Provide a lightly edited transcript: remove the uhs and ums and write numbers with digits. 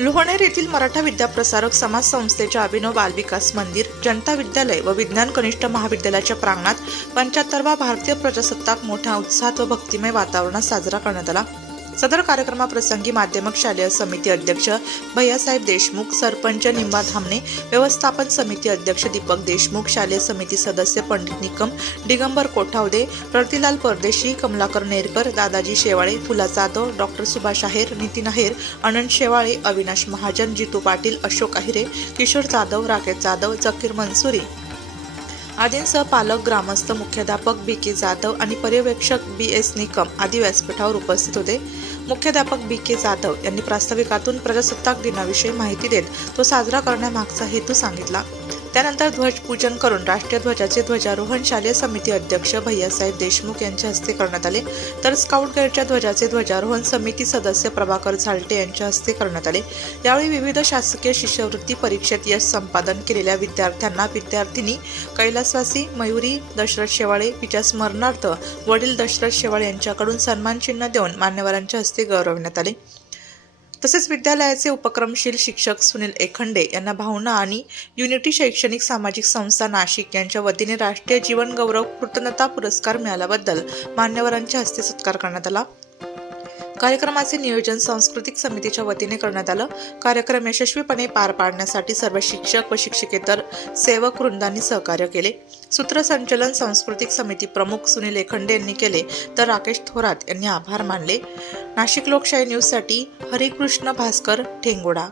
लोहनेर येथील मराठा विद्याप्रसारक समाज संस्थेच्या अभिनव बालविकास मंदिर, जनता विद्यालय व विज्ञान कनिष्ठ महाविद्यालयाच्या प्रांगणात 75वा भारतीय प्रजासत्ताक मोठ्या उत्साहात व भक्तिमय वातावरणात साजरा करण्यात आला। सदर कार्यक्रमाप्रसंगी माध्यमिक शालेय समिती अध्यक्ष भैयासाहेब देशमुख, सरपंच निंबा धामणे, व्यवस्थापन समिती अध्यक्ष दीपक देशमुख, शालेय समिती सदस्य पंडित निकम, दिगंबर कोठावदे, प्रतिलाल परदेशी, कमलाकर नेरकर, दादाजी शेवाळे, फुला जाधव, डॉक्टर सुभाष आहेर, नितीन आहेर, अनंत शेवाळे, अविनाश महाजन, जितू पाटील, अशोक आहेरे, किशोर जाधव, राकेश जाधव, जकीर मंसुरी आदींसह पालक, ग्रामस्थ, मुख्याध्यापक बी के जाधव आणि पर्यवेक्षक बी एस निकम आदी व्यासपीठावर उपस्थित होते। मुख्याध्यापक बी के जाधव यांनी प्रास्ताविकातून प्रजासत्ताक दिनाविषयी माहिती देत तो साजरा करण्यामागचा हेतू सांगितला। त्यानंतर ध्वजपूजन करून राष्ट्रीय ध्वजाचे ध्वजारोहण शालेय समिती अध्यक्ष भैयासाहेब देशमुख यांच्या हस्ते करण्यात आले, तर स्काउट गाईडच्या ध्वजाचे ध्वजारोहण समिती सदस्य प्रभाकर झालटे यांच्या हस्ते करण्यात आले। यावेळी विविध शासकीय शिष्यवृत्ती परीक्षेत यश संपादन केलेल्या विद्यार्थ्यांना विद्यार्थिनी कैलासवासी मयुरी दशरथ शेवाळे हिच्या स्मरणार्थ वडील दशरथ शेवाळे यांच्याकडून सन्मानचिन्ह देऊन मान्यवरांच्या हस्ते गौरवण्यात आले। तसेच विद्यालयाचे उपक्रमशील शिक्षक सुनील एखंडे यांना भावना आणि युनिटी शैक्षणिक सामाजिक संस्था नाशिक यांच्या वतीने राष्ट्रीय जीवन गौरव कृतज्ञता पुरस्कार मिळाल्याबद्दल मान्यवरांच्या हस्ते सत्कार करण्यात आला। कार्यक्रमाचे नियोजन सांस्कृतिक समितीच्या वतीने करण्यात आलं। कार्यक्रम यशस्वीपणे पार पाडण्यासाठी सर्व शिक्षक व शिक्षकेतर सेवक वृंदांनी सहकार्य केले। सूत्रसंचलन सांस्कृतिक समिती प्रमुख सुनील एखंडे यांनी केले, तर राकेश थोरात यांनी आभार मानले। नाशिक लोकशाही न्यूजसाठी हरिकृष्ण भास्कर ठेंगोडा।